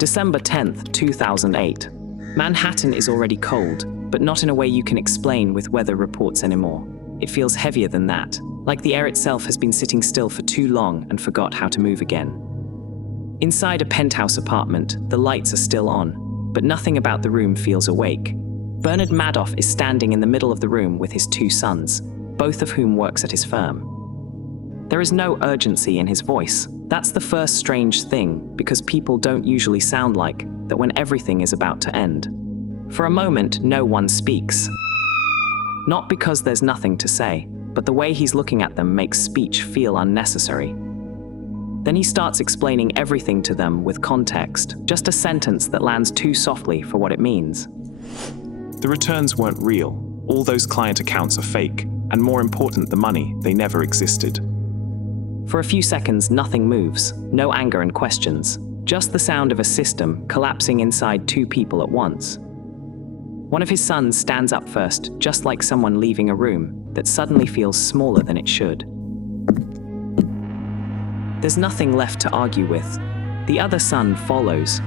December 10th, 2008. Manhattan is already cold, but not in a way you can explain with weather reports anymore. It feels heavier than that, like the air itself has been sitting still for too long and forgot how to move again. Inside a penthouse apartment, the lights are still on, but nothing about the room feels awake. Bernard Madoff is standing in the middle of the room with his two sons, both of whom works at his firm. There is no urgency in his voice. That's the first strange thing, because people don't usually sound like that when everything is about to end. For a moment, no one speaks. Not because there's nothing to say, but the way he's looking at them makes speech feel unnecessary. Then he starts explaining everything to them with context, just a sentence that lands too softly for what it means. The returns weren't real. All those client accounts are fake, and more important, the money, they never existed. For a few seconds, nothing moves, no anger and questions, just the sound of a system collapsing inside two people at once. One of his sons stands up first, just like someone leaving a room that suddenly feels smaller than it should. There's nothing left to argue with. The other son follows.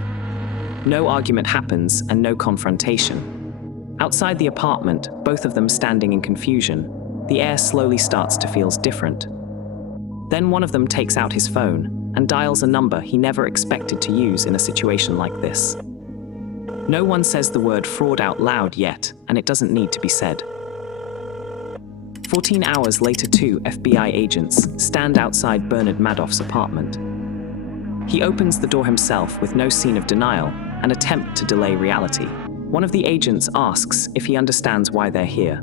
No argument happens and no confrontation. Outside the apartment, both of them standing in confusion, the air slowly starts to feel different. Then one of them takes out his phone and dials a number he never expected to use in a situation like this. No one says the word fraud out loud yet, and it doesn't need to be said. 14 hours later, two FBI agents stand outside Bernard Madoff's apartment. He opens the door himself with no scene of denial, an attempt to delay reality. One of the agents asks if he understands why they're here.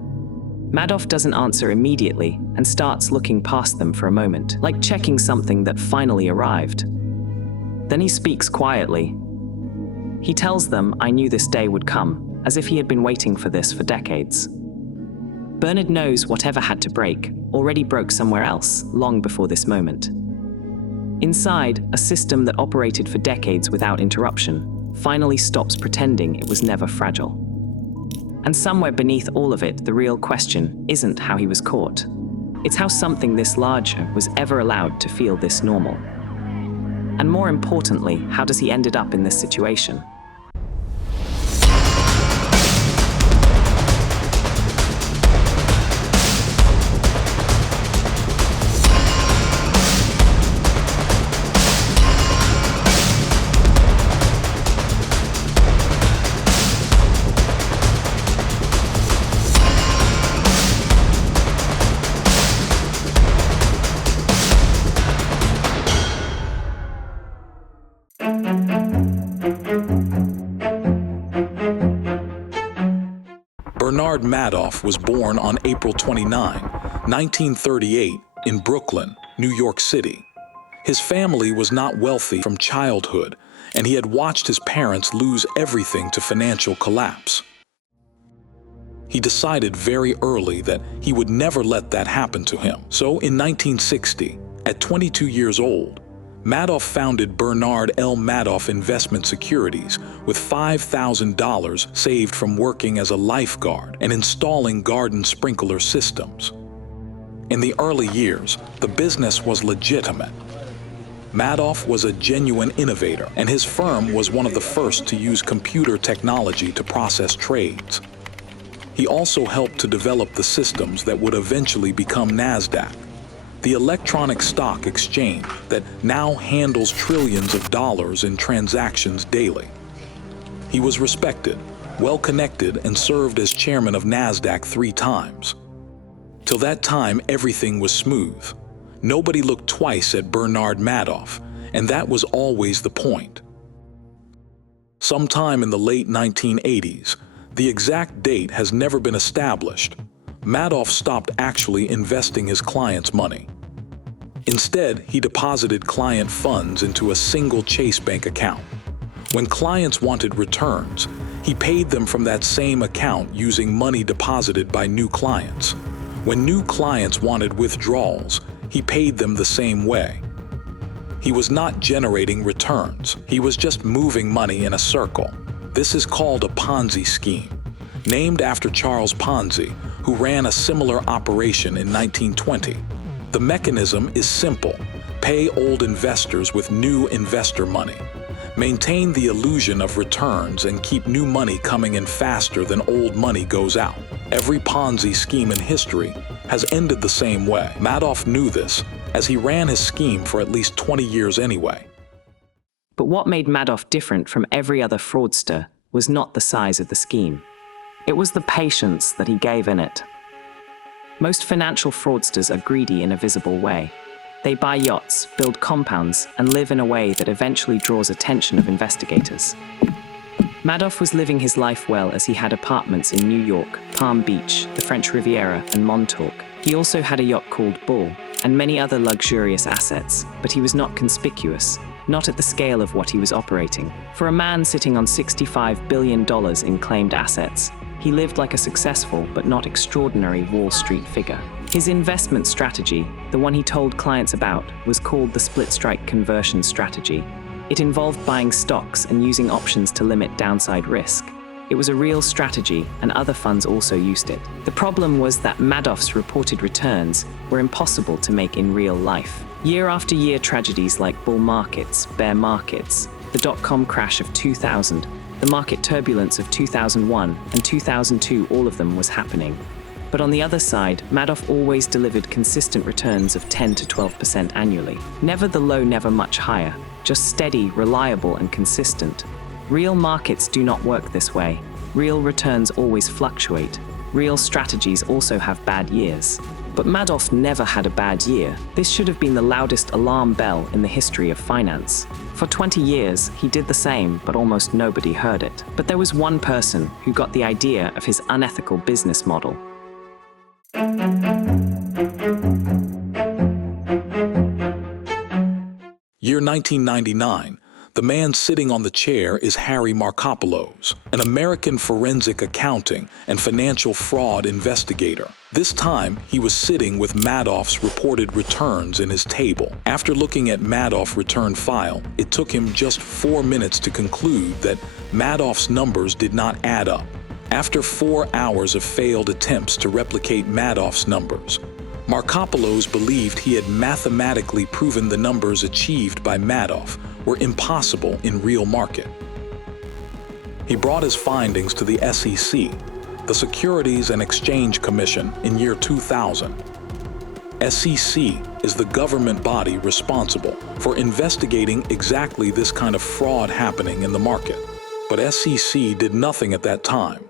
Madoff doesn't answer immediately and starts looking past them for a moment, like checking something that finally arrived. Then he speaks quietly. He tells them, "I knew this day would come," as if he had been waiting for this for decades. Bernard knows whatever had to break already broke somewhere else long before this moment. Inside, a system that operated for decades without interruption finally stops pretending it was never fragile. And somewhere beneath all of it, the real question isn't how he was caught. It's how something this larger was ever allowed to feel this normal. And more importantly, how does he ended up in this situation? Bernard Madoff was born on April 29, 1938, in Brooklyn, New York City. His family was not wealthy from childhood, and he had watched his parents lose everything to financial collapse. He decided very early that he would never let that happen to him. So in 1960, at 22 years old, Madoff founded Bernard L. Madoff Investment Securities with $5,000 saved from working as a lifeguard and installing garden sprinkler systems. In the early years, the business was legitimate. Madoff was a genuine innovator, and his firm was one of the first to use computer technology to process trades. He also helped to develop the systems that would eventually become NASDAQ, the electronic stock exchange that now handles trillions of dollars in transactions daily. He was respected, well-connected, and served as chairman of NASDAQ 3 times. Till that time, everything was smooth. Nobody looked twice at Bernard Madoff, and that was always the point. Sometime in the late 1980s, the exact date has never been established, Madoff stopped actually investing his clients' money. Instead, he deposited client funds into a single Chase Bank account. When clients wanted returns, he paid them from that same account using money deposited by new clients. When new clients wanted withdrawals, he paid them the same way. He was not generating returns. He was just moving money in a circle. This is called a Ponzi scheme, named after Charles Ponzi, who ran a similar operation in 1920. The mechanism is simple. Pay old investors with new investor money. Maintain the illusion of returns and keep new money coming in faster than old money goes out. Every Ponzi scheme in history has ended the same way. Madoff knew this, as he ran his scheme for at least 20 years anyway. But what made Madoff different from every other fraudster was not the size of the scheme. It was the patience that he gave in it. Most financial fraudsters are greedy in a visible way. They buy yachts, build compounds, and live in a way that eventually draws attention of investigators. Madoff was living his life well as he had apartments in New York, Palm Beach, the French Riviera, and Montauk. He also had a yacht called Bull, and many other luxurious assets, but he was not conspicuous, not at the scale of what he was operating. For a man sitting on $65 billion in claimed assets, he lived like a successful but not extraordinary Wall Street figure. His investment strategy, the one he told clients about, was called the split strike conversion strategy. It involved buying stocks and using options to limit downside risk. It was a real strategy, and other funds also used it. The problem was that Madoff's reported returns were impossible to make in real life. Year after year, tragedies like bull markets, bear markets, the dot-com crash of 2000, the market turbulence of 2001 and 2002, all of them was happening. But on the other side, Madoff always delivered consistent returns of 10 to 12% annually. Never the low, never much higher, just steady, reliable, and consistent. Real markets do not work this way. Real returns always fluctuate. Real strategies also have bad years. But Madoff never had a bad year. This should have been the loudest alarm bell in the history of finance. For 20 years, he did the same, but almost nobody heard it. But there was one person who got the idea of his unethical business model. Year 1999. The man sitting on the chair is Harry Markopolos, an American forensic accounting and financial fraud investigator. This time, he was sitting with Madoff's reported returns in his table. After looking at Madoff's return file, it took him just 4 minutes to conclude that Madoff's numbers did not add up. After 4 hours of failed attempts to replicate Madoff's numbers, Markopolos believed he had mathematically proven the numbers achieved by Madoff were impossible in real market. He brought his findings to the SEC, the Securities and Exchange Commission, in year 2000. SEC is the government body responsible for investigating exactly this kind of fraud happening in the market. But SEC did nothing at that time.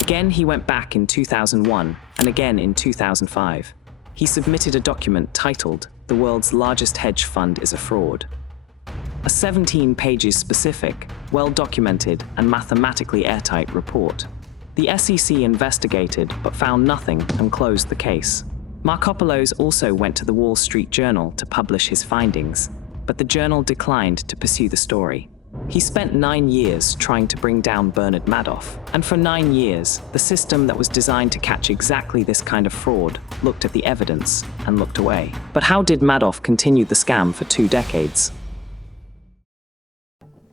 Again, he went back in 2001 and again in 2005. He submitted a document titled "The World's Largest Hedge Fund is a Fraud." A 17 pages specific, well-documented and mathematically airtight report. The SEC investigated but found nothing and closed the case. Markopolos also went to the Wall Street Journal to publish his findings, but the journal declined to pursue the story. He spent 9 years trying to bring down Bernard Madoff, and for 9 years, the system that was designed to catch exactly this kind of fraud looked at the evidence and looked away. But how did Madoff continue the scam for 2 decades?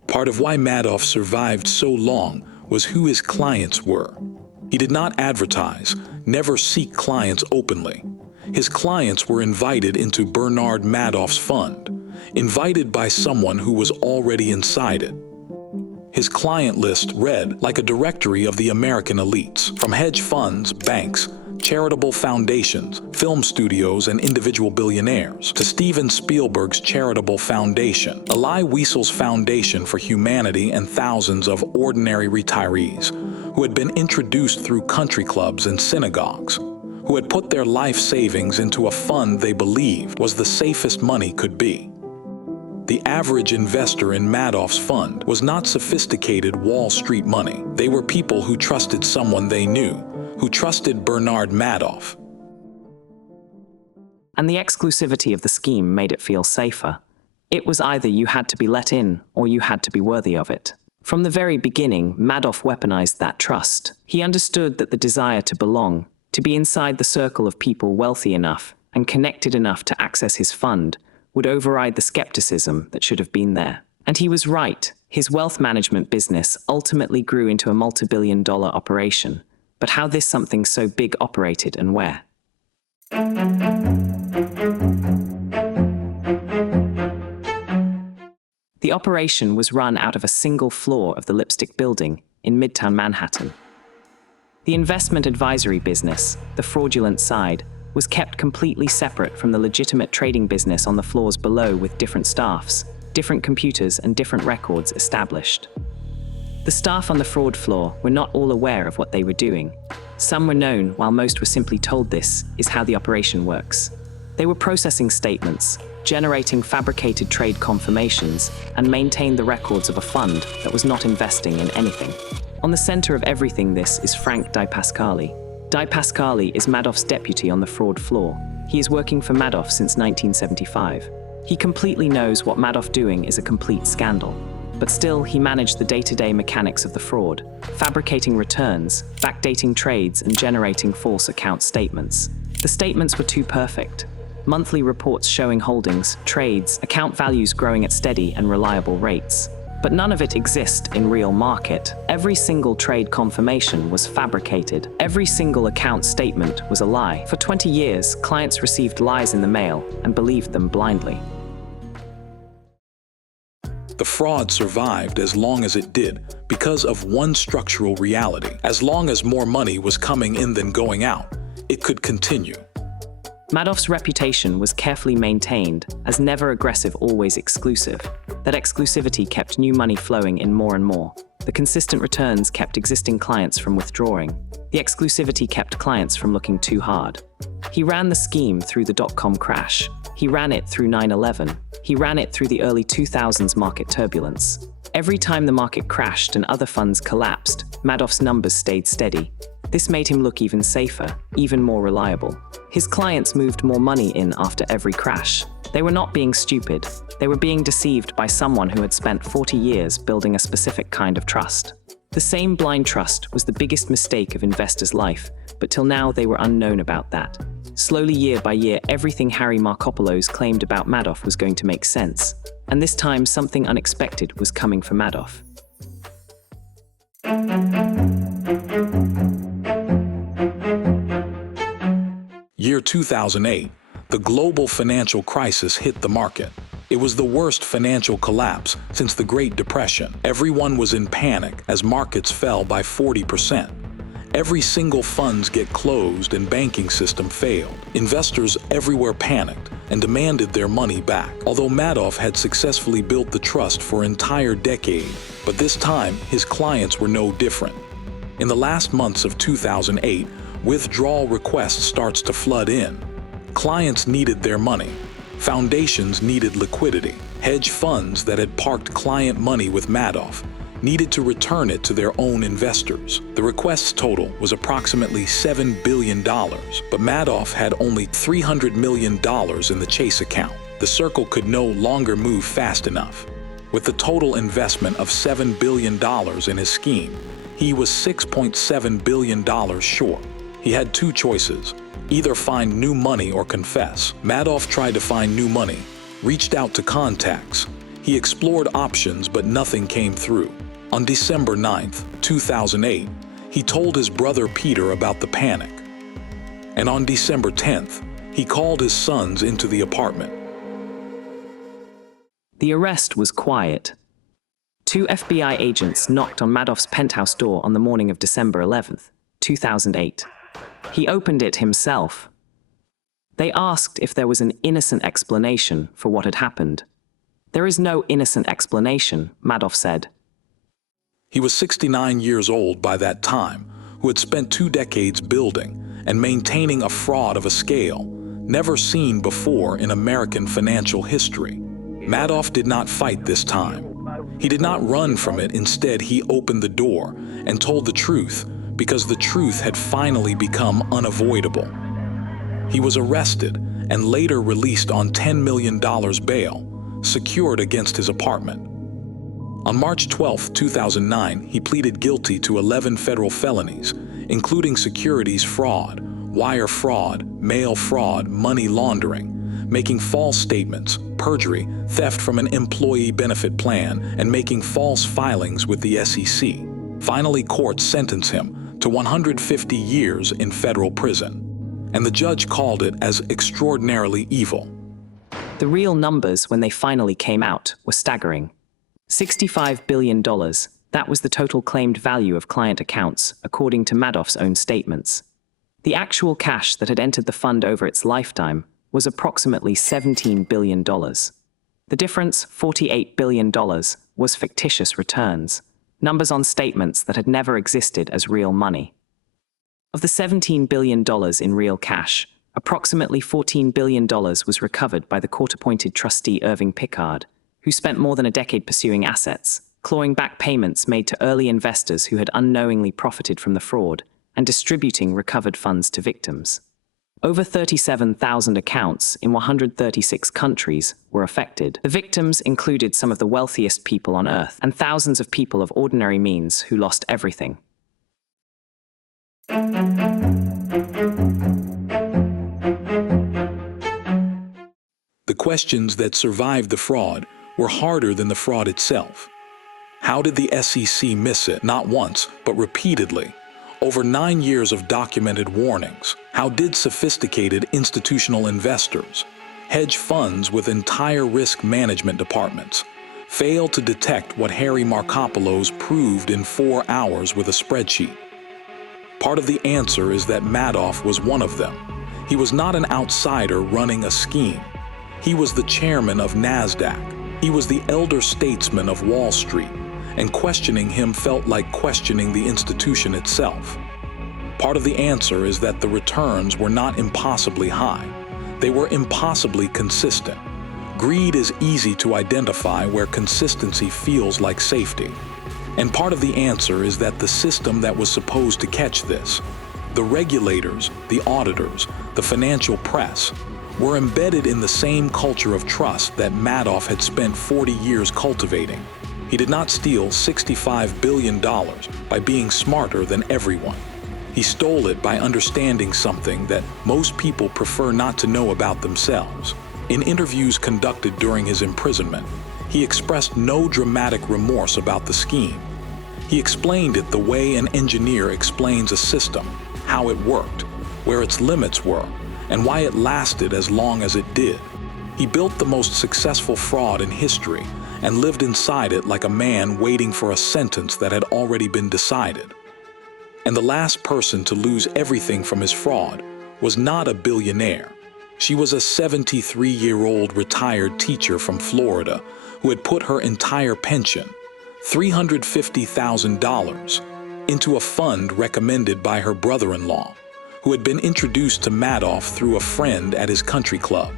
Part of why Madoff survived so long was who his clients were. He did not advertise, never seek clients openly. His clients were invited into Bernard Madoff's fund, invited by someone who was already inside it. His client list read like a directory of the American elites, from hedge funds, banks, charitable foundations, film studios, and individual billionaires, to Steven Spielberg's charitable foundation, Elie Wiesel's Foundation for Humanity, and thousands of ordinary retirees who had been introduced through country clubs and synagogues, who had put their life savings into a fund they believed was the safest money could be. The average investor in Madoff's fund was not sophisticated Wall Street money. They were people who trusted someone they knew, who trusted Bernard Madoff. And the exclusivity of the scheme made it feel safer. It was either you had to be let in or you had to be worthy of it. From the very beginning, Madoff weaponized that trust. He understood that the desire to belong, to be inside the circle of people wealthy enough and connected enough to access his fund, would override the skepticism that should have been there. And he was right. His wealth management business ultimately grew into a multi-billion-dollar operation. But how this something so big operated and where? The operation was run out of a single floor of the Lipstick Building in Midtown Manhattan. The investment advisory business, the fraudulent side, was kept completely separate from the legitimate trading business on the floors below, with different staffs, different computers, and different records established. The staff on the fraud floor were not all aware of what they were doing. Some were known, while most were simply told this is how the operation works. They were processing statements, generating fabricated trade confirmations, and maintained the records of a fund that was not investing in anything. On the center of everything this is Frank Di Pasquale. Di Pasquale is Madoff's deputy on the fraud floor. He is working for Madoff since 1975. He completely knows what Madoff doing is a complete scandal. But still, he managed the day-to-day mechanics of the fraud, fabricating returns, backdating trades, and generating false account statements. The statements were too perfect. Monthly reports showing holdings, trades, account values growing at steady and reliable rates. But none of it exists in real market. Every single trade confirmation was fabricated. Every single account statement was a lie. For 20 years, clients received lies in the mail and believed them blindly. The fraud survived as long as it did because of one structural reality. As long as more money was coming in than going out, it could continue. Madoff's reputation was carefully maintained as never aggressive, always exclusive. That exclusivity kept new money flowing in more and more. The consistent returns kept existing clients from withdrawing. The exclusivity kept clients from looking too hard. He ran the scheme through the dot-com crash. He ran it through 9/11. He ran it through the early 2000s market turbulence. Every time the market crashed and other funds collapsed, Madoff's numbers stayed steady. This made him look even safer, even more reliable. His clients moved more money in after every crash. They were not being stupid. They were being deceived by someone who had spent 40 years building a specific kind of trust. The same blind trust was the biggest mistake of investors' life, but till now they were unknown about that. Slowly, year by year, everything Harry Markopolos claimed about Madoff was going to make sense. And this time, something unexpected was coming for Madoff. Year 2008, the global financial crisis hit the market. It was the worst financial collapse since the Great Depression. Everyone was in panic as markets fell by 40%. Every single funds get closed and banking system failed. Investors everywhere panicked and demanded their money back. Although Madoff had successfully built the trust for an entire decade, but this time his clients were no different. In the last months of 2008, withdrawal requests starts to flood in. Clients needed their money. Foundations needed liquidity. Hedge funds that had parked client money with Madoff needed to return it to their own investors. The request's total was approximately $7 billion, but Madoff had only $300 million in the Chase account. The circle could no longer move fast enough. With the total investment of $7 billion in his scheme, he was $6.7 billion short. He had two choices: either find new money or confess. Madoff tried to find new money, reached out to contacts. He explored options, but nothing came through. On December 9th, 2008, he told his brother Peter about the panic. And on December 10th, he called his sons into the apartment. The arrest was quiet. 2 FBI agents knocked on Madoff's penthouse door on the morning of December 11th, 2008. He opened it himself. They asked if there was an innocent explanation for what had happened. "There is no innocent explanation," Madoff said. He was 69 years old by that time, who had spent 2 decades building and maintaining a fraud of a scale never seen before in American financial history. Madoff did not fight this time. He did not run from it. Instead, he opened the door and told the truth, because the truth had finally become unavoidable. He was arrested and later released on $10 million bail, secured against his apartment. On March 12, 2009, he pleaded guilty to 11 federal felonies, including securities fraud, wire fraud, mail fraud, money laundering, making false statements, perjury, theft from an employee benefit plan, and making false filings with the SEC. Finally, courts sentenced him to 150 years in federal prison, and the judge called it as extraordinarily evil. The real numbers, when they finally came out, were staggering. $65 billion, that was the total claimed value of client accounts, according to Madoff's own statements. The actual cash that had entered the fund over its lifetime was approximately $17 billion. The difference, $48 billion, was fictitious returns, numbers on statements that had never existed as real money. Of the $17 billion in real cash, approximately $14 billion was recovered by the court-appointed trustee Irving Pickard, who spent more than a decade pursuing assets, clawing back payments made to early investors who had unknowingly profited from the fraud, and distributing recovered funds to victims. Over 37,000 accounts in 136 countries were affected. The victims included some of the wealthiest people on Earth and thousands of people of ordinary means who lost everything. The questions that survived the fraud were harder than the fraud itself. How did the SEC miss it, not once, but repeatedly? Over 9 years of documented warnings, how did sophisticated institutional investors, hedge funds with entire risk management departments, fail to detect what Harry Markopolos proved in 4 hours with a spreadsheet? Part of the answer is that Madoff was one of them. He was not an outsider running a scheme. He was the chairman of NASDAQ. He was the elder statesman of Wall Street, and questioning him felt like questioning the institution itself. Part of the answer is that the returns were not impossibly high. They were impossibly consistent. Greed is easy to identify where consistency feels like safety. And part of the answer is that the system that was supposed to catch this, the regulators, the auditors, the financial press, were embedded in the same culture of trust that Madoff had spent 40 years cultivating. He did not steal $65 billion by being smarter than everyone. He stole it by understanding something that most people prefer not to know about themselves. In interviews conducted during his imprisonment, he expressed no dramatic remorse about the scheme. He explained it the way an engineer explains a system, how it worked, where its limits were, and why it lasted as long as it did. He built the most successful fraud in history and lived inside it like a man waiting for a sentence that had already been decided. And the last person to lose everything from his fraud was not a billionaire. She was a 73-year-old retired teacher from Florida who had put her entire pension, $350,000, into a fund recommended by her brother-in-law, who had been introduced to Madoff through a friend at his country club.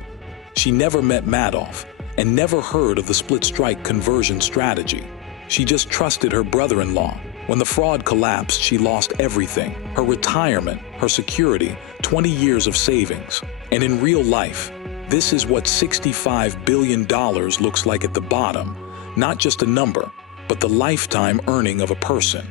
She never met Madoff and never heard of the split-strike conversion strategy. She just trusted her brother-in-law. When the fraud collapsed, she lost everything: her retirement, her security, 20 years of savings. And in real life, this is what $65 billion looks like at the bottom, not just a number, but the lifetime earning of a person.